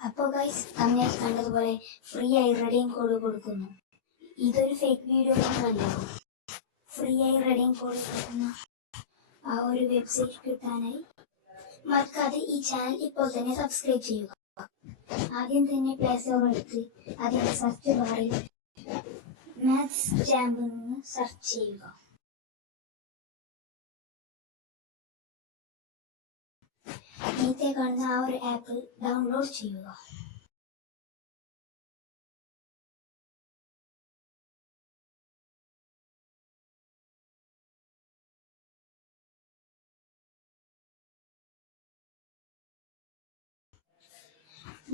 അപ്പോൾ ഗൈസ് തമ്മിൽ കണ്ടതുപോലെ ഫ്രീ ആയി റെഡീം കോഡ് കൊടുക്കുന്നു. ഇതൊരു ഫേക്ക് വീഡിയോ ഒന്നുമല്ല. ഫ്രീ ആയി റെഡീം കോഡ് കൊടുക്കുന്ന ആ ഒരു വെബ്സൈറ്റ് കിട്ടാനായി മറക്കാതെ ഈ ചാനൽ ഇപ്പോൾ തന്നെ സബ്സ്ക്രൈബ് ചെയ്യുക. ആദ്യം തന്നെ പ്ലേ സ്റ്റോർ എടുത്ത് അതിന്റെ സെർച്ച് ബാറിൽ മാത്സ് സ്റ്റാമ്പ് എന്ന് സെർച്ച് ചെയ്യുക. നേരത്തെ കാണുന്ന ആ ഒരു ആപ്പ് ഡൗൺലോഡ് ചെയ്യുക.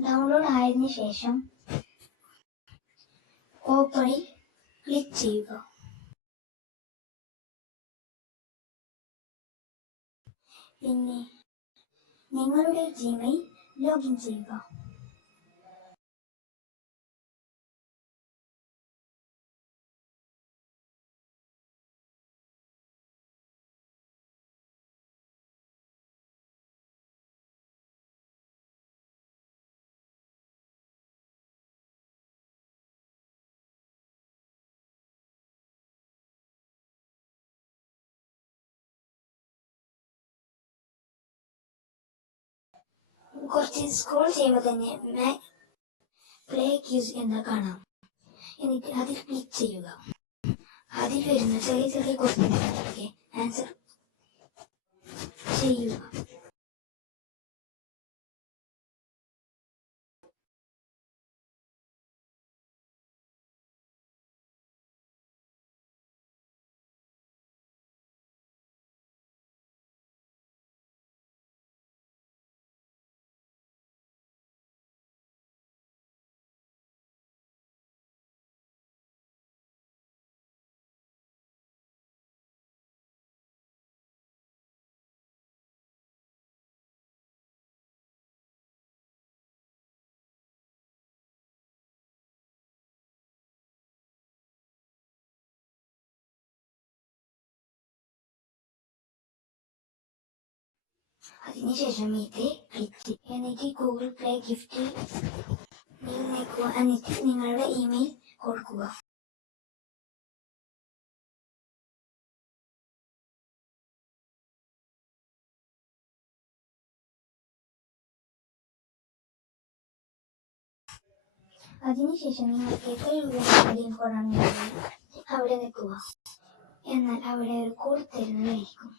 ഡൗൺലോഡ് ആയതിനു ശേഷം ഓപ്പണിൽ ക്ലിക്ക് ചെയ്യുക. പിന്നെ നിങ്ങളുടെ ജിമെയിൽ ലോഗിൻ ചെയ്യുക. കുറച്ച് സ്ക്രോൾ ചെയ്യുമ്പോൾ തന്നെ പ്ലേ ക്യൂസ് എന്ന് കാണാം. എന്നിട്ട് അതിൽ ക്ലിക്ക് ചെയ്യുക. അതിൽ വരുന്ന ചെറിയ ചെറിയ ക്വസ്റ്റ്യൻസിനൊക്കെ ആൻസർ ചെയ്യുക. അതിനുശേഷം ഇത് ക്ലിക്ക് എന്നിട്ട് ഗൂഗിൾ പ്ലേ ഗിഫ്റ്റ് നീക്കുക. എന്നിട്ട് നിങ്ങളുടെ ഇമെയിൽ കൊടുക്കുക. അതിനുശേഷം നിങ്ങൾ എത്ര രൂപ കോഡാണ് അവിടെ നിൽക്കുക. എന്നാൽ അവിടെ ഒരു കോഡ് തരുന്നതായിരിക്കും.